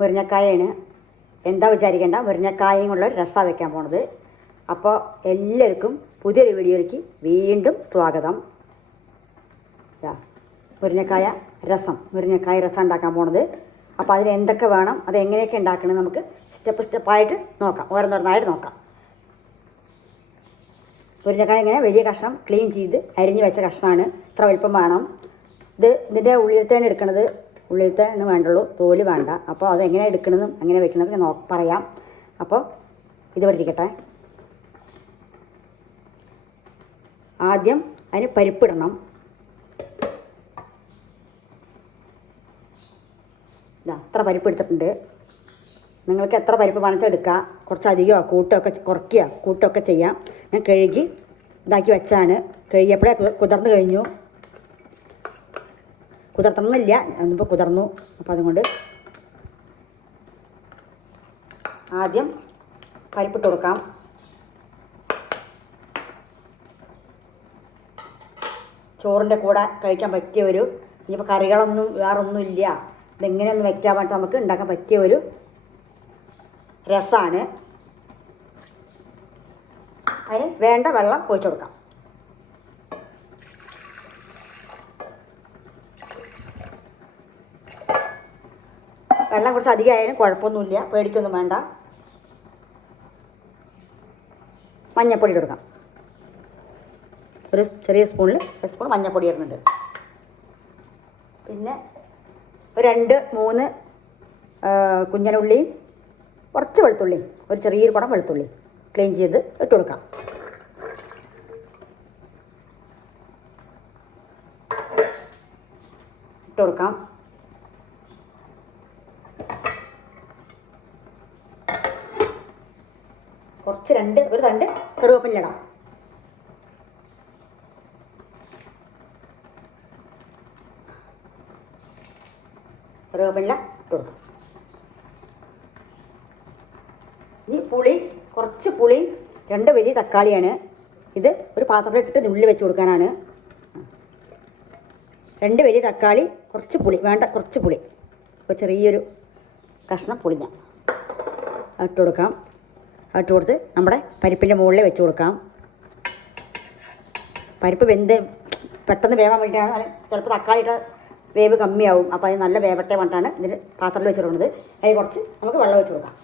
മുരിങ്ങക്കായാണ്. എന്താ വിചാരിക്കേണ്ട, മുരിങ്ങക്കായും ഉള്ള ഒരു രസമാണ് വെക്കാൻ പോണത്. അപ്പോൾ എല്ലാവർക്കും പുതിയൊരു വീഡിയോയിലേക്ക് വീണ്ടും സ്വാഗതം. മുരിങ്ങക്കായ രസം ഉണ്ടാക്കാൻ പോണത്. അപ്പോൾ അതിന് എന്തൊക്കെ വേണം, അത് എങ്ങനെയൊക്കെ ഉണ്ടാക്കണമെന്ന് നമുക്ക് സ്റ്റെപ്പായിട്ട് നോക്കാം, ഓരോന്നോരോന്നായിട്ട് നോക്കാം. മുരിങ്ങക്കായ ഇങ്ങനെ വലിയ കഷ്ണം ക്ലീൻ ചെയ്ത് അരിഞ്ഞ് വെച്ച കഷ്ണമാണ്. ഇത്ര വലിപ്പം വേണം. ഇതിൻ്റെ ഉള്ളിലത്തേണ് എടുക്കണത്. ഉള്ളിലത്തേണ് വേണ്ടുള്ളൂ, തോല് വേണ്ട. അപ്പോൾ അത് എങ്ങനെ എടുക്കണമെന്നും എങ്ങനെ വെക്കണമെന്ന് ഞാൻ പറയാം. അപ്പോൾ ഇത് പഠിക്കട്ടെ. ആദ്യം അതിന് പരിപ്പിടണം. ഇത്ര പരിപ്പ് എടുത്തിട്ടുണ്ട്. നിങ്ങൾക്ക് എത്ര പരിപ്പ് വേണമെന്ന് എടുക്കുക. കുറച്ചധികമോ കൂട്ടുമൊക്കെ ചെയ്യാം. ഞാൻ കഴുകി ഇതാക്കി വെച്ചാണ്. കഴുകിയപ്പോഴേ കുതിർന്ന് കഴിഞ്ഞു. കുതിർത്തണമെന്നില്ല, എന്നിപ്പോൾ കുതിർന്നു. അപ്പോൾ അതുകൊണ്ട് ആദ്യം പരിപ്പിട്ട് കൊടുക്കാം. ചോറിൻ്റെ കൂടെ കഴിക്കാൻ പറ്റിയ ഒരു, ഇനിയിപ്പോൾ കറികളൊന്നും വേറൊന്നും ഇല്ല, ഇതെങ്ങനെയൊന്നും വയ്ക്കാൻ വേണ്ടി നമുക്ക് ഉണ്ടാക്കാൻ പറ്റിയ ഒരു രസമാണ്. അതിന് വേണ്ട വെള്ളം ഒഴിച്ചു കൊടുക്കാം. വെള്ളം കുറച്ച് അധികമായാലും കുഴപ്പമൊന്നുമില്ല, പേടിക്കൊന്നും വേണ്ട. മഞ്ഞൾപ്പൊടി കൊടുക്കാം. ഒരു ചെറിയ സ്പൂണിൽ ഒരു സ്പൂൺ മഞ്ഞൾപ്പൊടി ഇടുന്നുണ്ട്. പിന്നെ ഒരു 2-3 കുഞ്ഞനുള്ളിയും കുറച്ച് വെളുത്തുള്ളി, ഒരു ചെറിയൊരു കുടം വെളുത്തുള്ളി ക്ലീൻ ചെയ്ത് ഇട്ട് കൊടുക്കാം. കുറച്ച് ഒരു തണ്ട് കറിവേപ്പില ഇടാം. കറിവേപ്പില ഇട്ട് കൊടുക്കാം. ഇനി കുറച്ച് പുളി, 2 വലിയ തക്കാളിയാണ്. ഇത് ഒരു പാത്രത്തിലിട്ടിട്ട് ഉള്ളിൽ വെച്ച് കൊടുക്കാനാണ്. 2 വലിയ തക്കാളി, കുറച്ച് പുളി, കുറച്ച് പുളി, ഒരു ചെറിയൊരു കഷ്ണം പുളിഞ്ഞ ഇട്ട് കൊടുക്കാം. ഇട്ട് കൊടുത്ത് നമ്മുടെ പരിപ്പിൻ്റെ മുകളിൽ വെച്ച് കൊടുക്കാം. പരിപ്പ് പെട്ടെന്ന് വേവാൻ വേണ്ടിയിട്ടാണ്. ചിലപ്പോൾ തക്കാളിയുടെ വേവ് കമ്മിയാവും. അപ്പോൾ അത് നല്ല വേവട്ടെ വേണ്ടിയിട്ടാണ് ഇതിന് പാത്രത്തിൽ വെച്ച് കൊടുക്കുന്നത്. അതിൽ കുറച്ച് നമുക്ക് വെള്ളം വെച്ച് കൊടുക്കാം.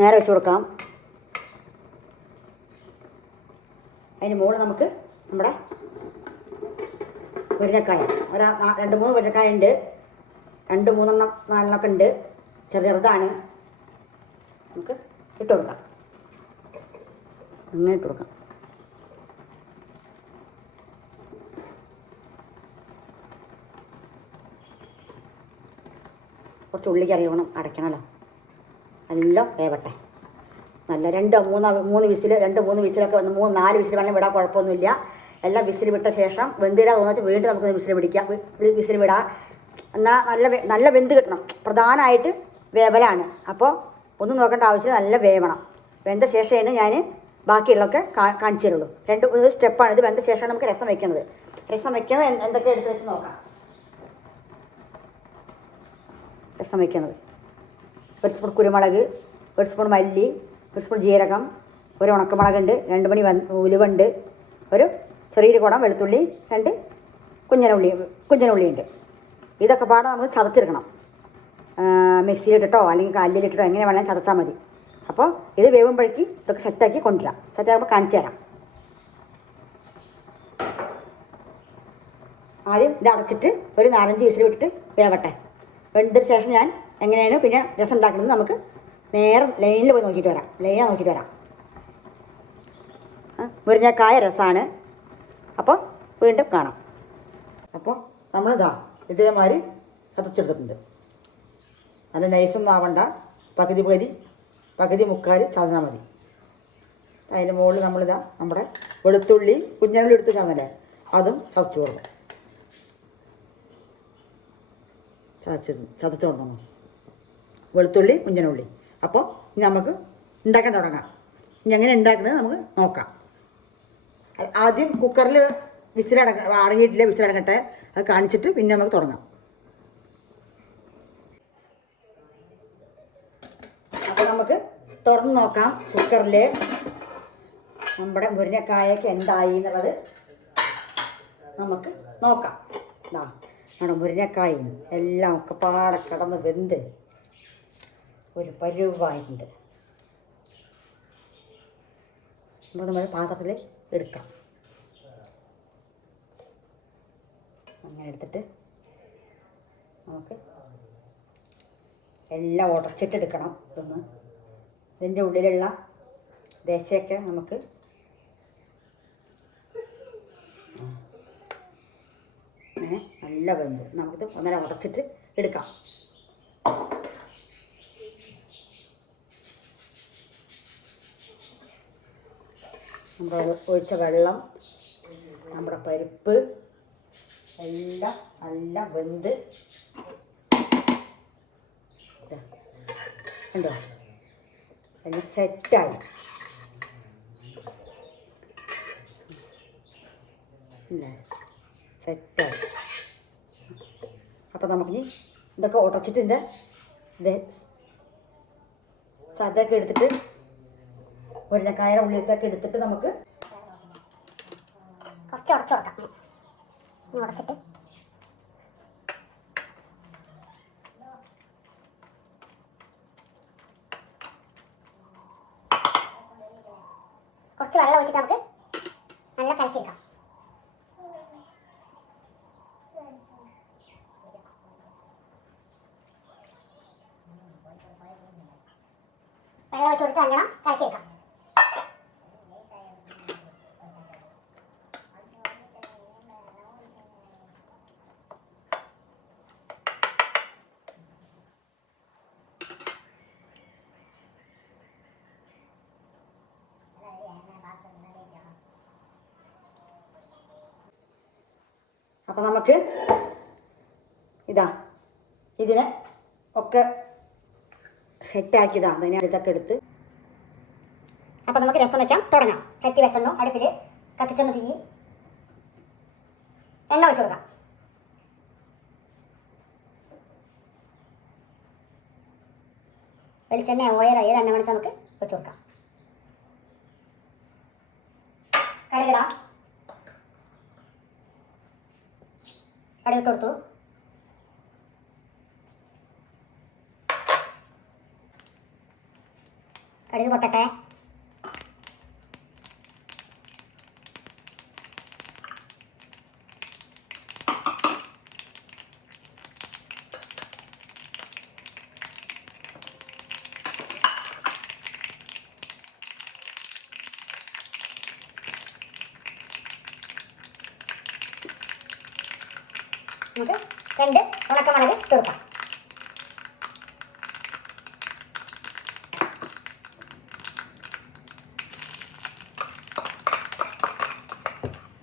നേരെ വെച്ച് കൊടുക്കാം. അതിന് മുകളിൽ നമുക്ക് നമ്മുടെ മുരിങ്ങക്കായ, 2-3 മുരിങ്ങക്കായ ഉണ്ട്. 2-3 4 ഉണ്ട്. ചെറുതാണ്. നമുക്ക് ഇട്ട് കൊടുക്കാം. അങ്ങനെ ഇട്ട് കൊടുക്കാം. കുറച്ച് ഉള്ളിക്ക് അറിയണം, അടയ്ക്കണമല്ലോ. എല്ലാം വേവട്ടെ. നല്ല 2-3 വിസിൽ, 2-3 വിസിലൊക്കെ വന്ന് 3-4 വിസിൽ വേണമെങ്കിൽ വിടാൻ കുഴപ്പമൊന്നുമില്ല. എല്ലാം വിസിൽ വിട്ട ശേഷം വെന്തിടാൻ തോന്നിച്ച് വീണ്ടും നമുക്ക് വിസിൽ വിടാം. എന്നാൽ നല്ല വെന്ത് കിട്ടണം. പ്രധാനമായിട്ട് വേവലാണ്. അപ്പോൾ ഒന്നും നോക്കേണ്ട ആവശ്യമില്ല, നല്ല വേവണം. വെന്ത ശേഷമാണ് ഞാൻ ബാക്കിയുള്ളതൊക്കെ കാണിച്ചു തരുള്ളൂ. 2 സ്റ്റെപ്പാണ് ഇത്. വെന്ത ശേഷമാണ് നമുക്ക് രസം വയ്ക്കുന്നത്. എന്തൊക്കെ എടുത്ത് വെച്ച് നോക്കാം. രസം വയ്ക്കുന്നത്: 1 സ്പൂൺ കുരുമുളക്, 1 സ്പൂൺ മല്ലി, 1 സ്പൂൺ ജീരകം, 1 ഉണക്കമുളകുണ്ട്, 2 മണി ഉലുവുണ്ട്, ഒരു ചെറിയൊരു കുടം വെളുത്തുള്ളി, 2 കുഞ്ഞനുള്ളിയുണ്ട്. ഇതൊക്കെ പാടെ നമുക്ക് ചതച്ചെടുക്കണം. മിക്സിയിലിട്ടിട്ടോ അല്ലെങ്കിൽ കല്ലിലിട്ടിട്ടോ എങ്ങനെ വേണമെങ്കിലും ചതച്ചാൽ മതി. അപ്പോൾ ഇത് വേവുമ്പോഴേക്ക് ഇതൊക്കെ സെറ്റാക്കി കൊണ്ടുവരാം. സെറ്റാകുമ്പോൾ കാണിച്ചു തരാം. ആദ്യം ഇത് അടച്ചിട്ട് ഒരു 4-5 വിസിൽ വിട്ടിട്ട് വേവട്ടെ. വെന്തതിന് ശേഷം ഞാൻ എങ്ങനെയാണ് പിന്നെ രസം ഉണ്ടാക്കുന്നത് നമുക്ക് നേരെ ലൈനിൽ പോയി നോക്കിയിട്ട് വരാം. മുരിങ്ങക്കായ രസമാണ്. അപ്പോൾ വീണ്ടും കാണാം. അപ്പോൾ നമ്മളിതാ ഇതേമാതിരി ചതച്ചെടുത്തിട്ടുണ്ട്. നല്ല നൈസൊന്നും ആവണ്ട, പകുതി മുക്കാൽ ചതന്നാൽ മതി. അതിൻ്റെ മുകളിൽ നമ്മളിതാ നമ്മുടെ വെളുത്തുള്ളി, കുഞ്ഞനുള്ളി എടുത്ത് കാണുന്നല്ലേ, അതും ചതച്ച് കൊടുക്കും. ചതച്ച് കൊണ്ടുവന്നു വെളുത്തുള്ളി, കുഞ്ഞനുള്ളി. അപ്പോൾ ഇനി നമുക്ക് ഉണ്ടാക്കാൻ തുടങ്ങാം. ഇനി എങ്ങനെ ഉണ്ടാക്കുന്നത് നമുക്ക് നോക്കാം. ആദ്യം കുക്കറിൽ അടങ്ങിയിട്ടില്ല, വിസിലടങ്ങട്ടെ. അത് കാണിച്ചിട്ട് പിന്നെ നമുക്ക് തുടങ്ങാം. അപ്പോൾ നമുക്ക് തുറന്ന് നോക്കാം കുക്കറിൽ നമ്മുടെ മുരിങ്ങക്കായൊക്കെ എന്തായി എന്നുള്ളത് നമുക്ക് നോക്കാം. നമ്മുടെ മുരിങ്ങക്കായും എല്ലാം ഒക്കെ പാടെ കിടന്ന് വെന്ത് ഒരു പരുവായിട്ടുണ്ട്. അപ്പോൾ നമ്മൾ പാത്രത്തിൽ എടുക്കാം. അങ്ങനെ എടുത്തിട്ട് നമുക്ക് എല്ലാം ഉടച്ചിട്ടെടുക്കണം. ഇതിൻ്റെ ഉള്ളിലുള്ള ദശയൊക്കെ നമുക്ക് അങ്ങനെ നല്ല വെന്തു. നമുക്കിത് ഒന്നര ഉടച്ചിട്ട് എടുക്കാം. നമ്മുടെ ഒഴിച്ച വെള്ളം, നമ്മുടെ പരിപ്പ് എല്ലാം നല്ല വെന്ത് ഉണ്ടോ എല്ലാം സെറ്റായി. സെറ്റായി. അപ്പോൾ നമുക്കിനി ഇതൊക്കെ ഉടച്ചിട്ട് ഇതിൻ്റെ സതൊക്കെ എടുത്തിട്ട് മുരിങ്ങക്കായുടെ ഉള്ളിലത്തൊക്കെ എടുത്തിട്ട് നമുക്ക് കുറച്ച് ഉടച്ചു കൊടുക്കാം. ഉടച്ചിട്ട് കുറച്ച് വെള്ളം ഒഴിച്ചിട്ട് നമുക്ക് നല്ല കലക്കിയെടുക്കാം. വെള്ളം ഒഴിച്ച് കൊടുത്ത് നല്ലോണം കലക്കിയെടുക്കാം. അപ്പോൾ നമുക്ക് ഇതിനെ ഒക്കെ സെറ്റാക്കിയതാണ്. അതിനെ ഇതൊക്കെ എടുത്ത് അപ്പോൾ നമുക്ക് രസം വെക്കാം. തുടങ്ങാം. ചട്ടി വെച്ചെണ്ണോ അടുപ്പിൽ കത്തിച്ചെന്ന് തീ എണ്ണ വെച്ച് കൊടുക്കാം. വെളിച്ചെണ്ണ ഓയിലോ ഏത് എണ്ണ വേണിച്ച് നമുക്ക് വെച്ച് കൊടുക്കാം. കടുകിടാം. കടുകിട്ട് കൊടുത്തു. കടുക് പൊട്ടട്ടെ. നമുക്ക് 2 ഉണക്കമുളക് ഇട്ട് കൊടുക്കാം.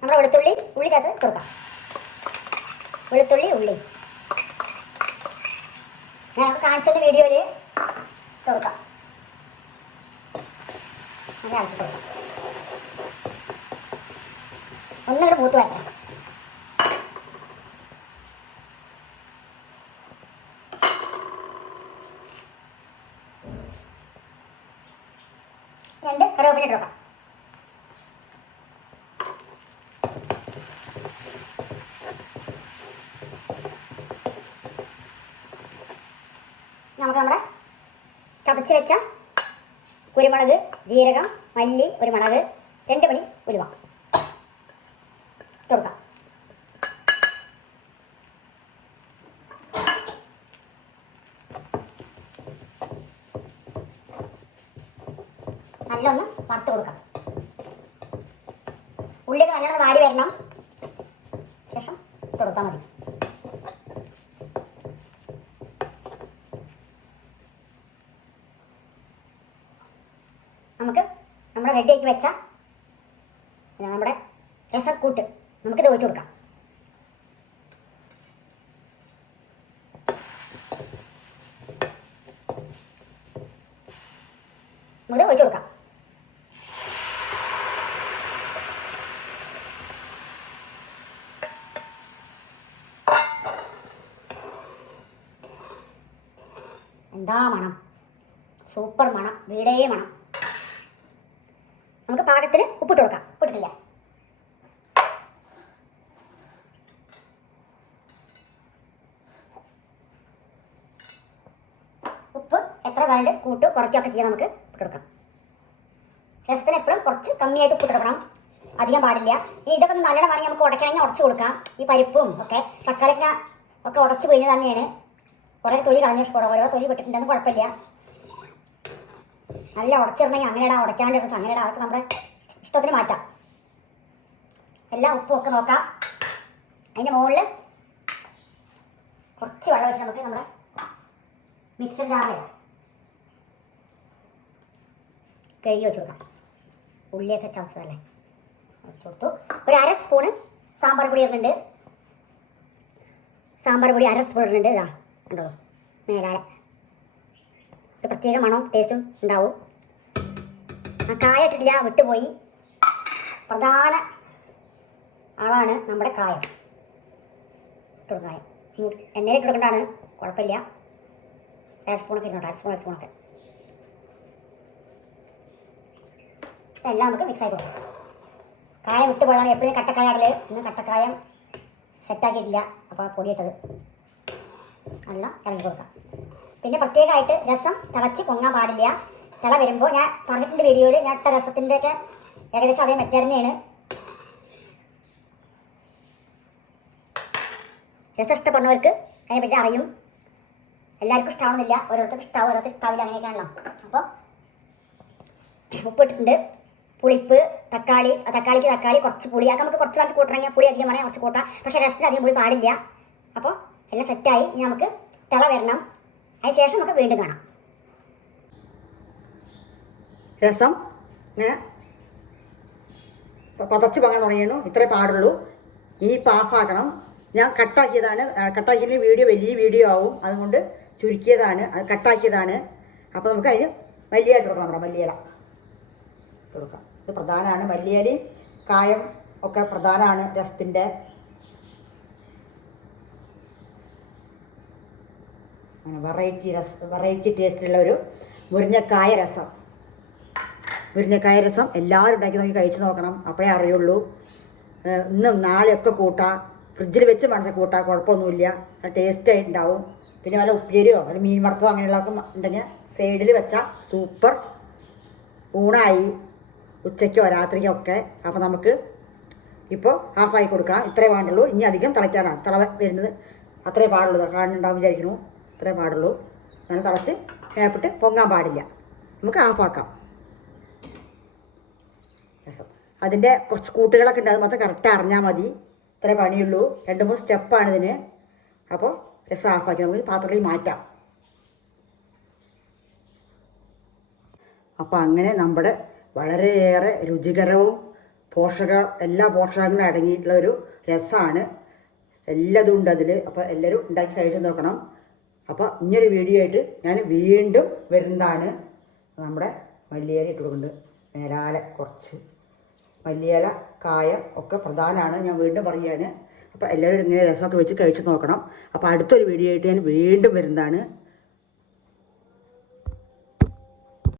നമ്മുടെ ഉള്ളിക്കകത്ത് ഇട്ട് കൊടുക്കാം. വെളുത്തുള്ളി ഉള്ളി ഞാൻ കാണിച്ചതിൻ്റെ വീഡിയോയിൽ ഇട്ട് കൊടുക്കാം. അങ്ങനെ അടച്ചിട്ട് കൊടുക്കാം. ഒന്നിങ്ങോട്ട് മൂത്ത് വയ്ക്കാം. കറിവേപ്പില ഇട്ട് കൊടുക്കാം. നമുക്ക് നമ്മുടെ ചതച്ച് വെച്ച കുരുമുളക്, ജീരകം, മല്ലി, ഒരു മുളക്, 2 മണി ഉലുവ ഇട്ട് കൊടുക്കാം. നല്ലൊന്ന് വറുത്ത് കൊടുക്കാം. ഉള്ളിൽ നല്ലോണം വാടി വരണം. ശേഷം കൊടുത്താൽ മതി. നമുക്ക് നമ്മുടെ റെഡിയാക്കി വെച്ച നമ്മുടെ രസക്കൂട്ട് നമുക്കിത് ഒഴിച്ചു കൊടുക്കാം. ഇത് ഒഴിച്ചു കൊടുക്കാം. എന്താ മണം, സൂപ്പർ മണം, വീടേ മണം. നമുക്ക് പാകത്തിന് ഉപ്പിട്ട് കൊടുക്കാം. ഉപ്പിട്ടിട്ടില്ല. ഉപ്പ് എത്ര വേണ്ട കൂട്ട് കുറയ്ക്കുകയൊക്കെ ചെയ്യാൻ നമുക്ക് ഇട്ട് കൊടുക്കാം. രസത്തിന് എപ്പോഴും കുറച്ച് കമ്മിയായിട്ട് ഉപ്പിട്ടെടുക്കണം, അധികം പാടില്ല. ഇനി ഇതൊക്കെ നല്ലോണം വേണമെങ്കിൽ നമുക്ക് ഉടക്കണമെങ്കിൽ ഉടച്ച് കൊടുക്കാം. ഈ പരിപ്പും ഒക്കെ തക്കാളിക്ക ഒക്കെ ഉടച്ച് പിഴിഞ്ഞ് തന്നെയാണ്. കുറേ തൊലി കളഞ്ഞ ഇഷ്ടം, ഓരോ തൊലി വിട്ടിട്ടുണ്ടെന്ന് കുഴപ്പമില്ല. നല്ല ഉടച്ചിടണമെങ്കിൽ അങ്ങനെ ഇടാം, ഉടയ്ക്കാണ്ട് അങ്ങനെ ഇടാം. അതൊക്കെ നമ്മുടെ ഇഷ്ടത്തിന് മാറ്റാം. എല്ലാം ഉപ്പും ഒക്കെ നോക്കാം. അതിൻ്റെ മുകളിൽ കുറച്ച് വെള്ളം വെച്ച് നമുക്ക് നമ്മുടെ മിക്സർ ജാറിൽ കഴുകി വെച്ച് കൊടുക്കാം. ഉള്ളിയൊക്കെ ചതച്ചതല്ലേ വെച്ച് കൊടുത്തു. ഒരു 1/2 സ്പൂണ് സാമ്പാർ പൊടി ഇടുന്നുണ്ട്. സാമ്പാർ പൊടി 1/2 സ്പൂൺ ഇടുന്നുണ്ട്. ഇതാ ഉണ്ടോ മേലാലെ ഒരു പ്രത്യേക മണവും ടേസ്റ്റും ഉണ്ടാവും. ആ കായ ഇട്ടിട്ടില്ല, വിട്ടുപോയി. പ്രധാന ആളാണ് നമ്മുടെ കായം. കായം എണ്ണയിൽ ഇട്ട് കൊടുക്കേണ്ടതാണ്, കുഴപ്പമില്ല. 1/2 സ്പൂണൊക്കെ ഇരുന്നോട്ടെ, 1/2 സ്പൂണൊക്കെ. ഇതെല്ലാം നമുക്ക് മിക്സ് ആയി കൊടുക്കാം. കായം വിട്ട് പോയതാണ്. എപ്പോഴും കട്ടക്കായ ഇടല്, ഇന്ന് കട്ടക്കായം സെറ്റാക്കിയിട്ടില്ല. അപ്പോൾ ആ പൊടിയിട്ടത് നല്ല ഇറങ്ങി കൊടുക്കാം. പിന്നെ പ്രത്യേകമായിട്ട് രസം തിളച്ച് പൊങ്ങാൻ പാടില്ല. തിള വരുമ്പോൾ ഞാൻ പറഞ്ഞിട്ടുണ്ട് വീഡിയോയിൽ, ഞാൻ ഇട്ട രസത്തിൻ്റെയൊക്കെ ഏകദേശം അതേ മെത്തേഡ് തന്നെയാണ്. രസം ഇഷ്ടപ്പെടുന്നവർക്ക് അതിനെപ്പറ്റി അറിയും. എല്ലാവർക്കും ഇഷ്ടമാവുന്നില്ല, ഓരോരുത്തർക്ക് ഇഷ്ടമാവും, ഓരോരുത്തർക്ക് ഇഷ്ടാവില്ല, അങ്ങനെയൊക്കെയാണല്ലോ. അപ്പോൾ ഉപ്പിട്ടിട്ടുണ്ട്, പുളിപ്പ്, തക്കാളിക്ക് തക്കാളി കുറച്ച് പുളി, അത് നമുക്ക് കുറച്ച് കൂട്ടണമെങ്കിൽ പുളി അധികം വേണമെങ്കിൽ കുറച്ച് കൂട്ടാം. പക്ഷേ രസത്തിന് അധികം പുളി പാടില്ല. അപ്പോൾ എല്ലാം സെറ്റായി. ഇനി നമുക്ക് തിള വരണം. അതിന് ശേഷം നമുക്ക് വീണ്ടും കാണാം. രസം ഇങ്ങനെ പതച്ച് പൊങ്ങാൻ തുടങ്ങിയിരുന്നു. ഇത്രേ പാടുള്ളൂ. ഇനി പാഫാക്കണം. ഞാൻ കട്ടാക്കിയതാണ്. കട്ടാക്കിയതിന് വീഡിയോ വലിയ വീഡിയോ ആവും, അതുകൊണ്ട് ചുരുക്കിയതാണ്, കട്ടാക്കിയതാണ്. അപ്പോൾ നമുക്ക് അതിന് മല്ലിയില ഇട്ട് കൊടുക്കാം. നമ്മുടെ മല്ലിയില കൊടുക്കാം. ഇത് പ്രധാനമാണ്. മല്ലിയിലയും കായം ഒക്കെ പ്രധാനമാണ് രസത്തിൻ്റെ. അങ്ങനെ വെറൈറ്റി ടേസ്റ്റുള്ള ഒരു മുരിങ്ങക്കായ രസം. മുരിങ്ങക്കായ രസം എല്ലാവരും ഉണ്ടാക്കി നോക്കി കഴിച്ച് നോക്കണം, അപ്പോഴേ അറിയുള്ളൂ. ഇന്നും നാളെയൊക്കെ കൂട്ടാം, ഫ്രിഡ്ജിൽ വെച്ച് മണച്ച കൂട്ടാം, കുഴപ്പമൊന്നുമില്ല. ടേസ്റ്റ് ആയിട്ടുണ്ടാവും. പിന്നെ വല്ല ഉപ്പേരിയോ അല്ലെങ്കിൽ മീൻ വറുത്തോ അങ്ങനെയുള്ളതൊക്കെ ഉണ്ടെങ്കിൽ സൈഡിൽ വെച്ചാൽ സൂപ്പർ ഊണായി, ഉച്ചയ്ക്കോ രാത്രിക്കോ ഒക്കെ. അപ്പോൾ നമുക്ക് ഇപ്പോൾ ഹാഫായി കൊടുക്കാം. ഇത്രേ പാടുള്ളൂ. ഇനി അധികം തിളയ്ക്കാനാണ് തിള വരുന്നത്. അത്രേ പാടുള്ളൂ. കാണുന്നുണ്ടാവും വിചാരിക്കുന്നു. ഇത്രേ പാടുള്ളൂ. നല്ല തിളച്ച് മേപ്പിട്ട് പൊങ്ങാൻ പാടില്ല. നമുക്ക് ഹാഫാക്കാം രസം. അതിൻ്റെ കുറച്ച് കൂട്ടുകളൊക്കെ ഉണ്ട്, അത് മൊത്തം കറക്റ്റ് അറിഞ്ഞാൽ മതി. ഇത്രേ പണിയുള്ളൂ. 2-3 സ്റ്റെപ്പാണ് ഇതിന്. അപ്പോൾ രസം ഹാഫാക്കി നമുക്ക് പാത്രത്തിൽ മാറ്റാം. അപ്പോൾ അങ്ങനെ നമ്മുടെ വളരെയേറെ രുചികരവും എല്ലാ പോഷകങ്ങളും അടങ്ങിയിട്ടുള്ള ഒരു രസമാണ്. എല്ലാതും ഉണ്ട് അതിൽ. അപ്പോൾ എല്ലാവരും ഉണ്ടാക്കി കഴിച്ച് നോക്കണം. അപ്പോൾ ഇങ്ങനൊരു വീഡിയോ ആയിട്ട് ഞാൻ വീണ്ടും വരുന്നതാണ്. നമ്മുടെ മല്ലിയില ഇട്ട് കൊടുക്കുന്നുണ്ട്, മേലാലെ കുറച്ച് മല്ലിയില, കായം ഒക്കെ പ്രധാനമാണ്. ഞാൻ വീണ്ടും പറയുകയാണ്. അപ്പോൾ എല്ലാവരും ഇങ്ങനെ രസമൊക്കെ വെച്ച് കഴിച്ച് നോക്കണം. അപ്പോൾ അടുത്തൊരു വീഡിയോ ആയിട്ട് ഞാൻ വീണ്ടും വരുന്നതാണ്.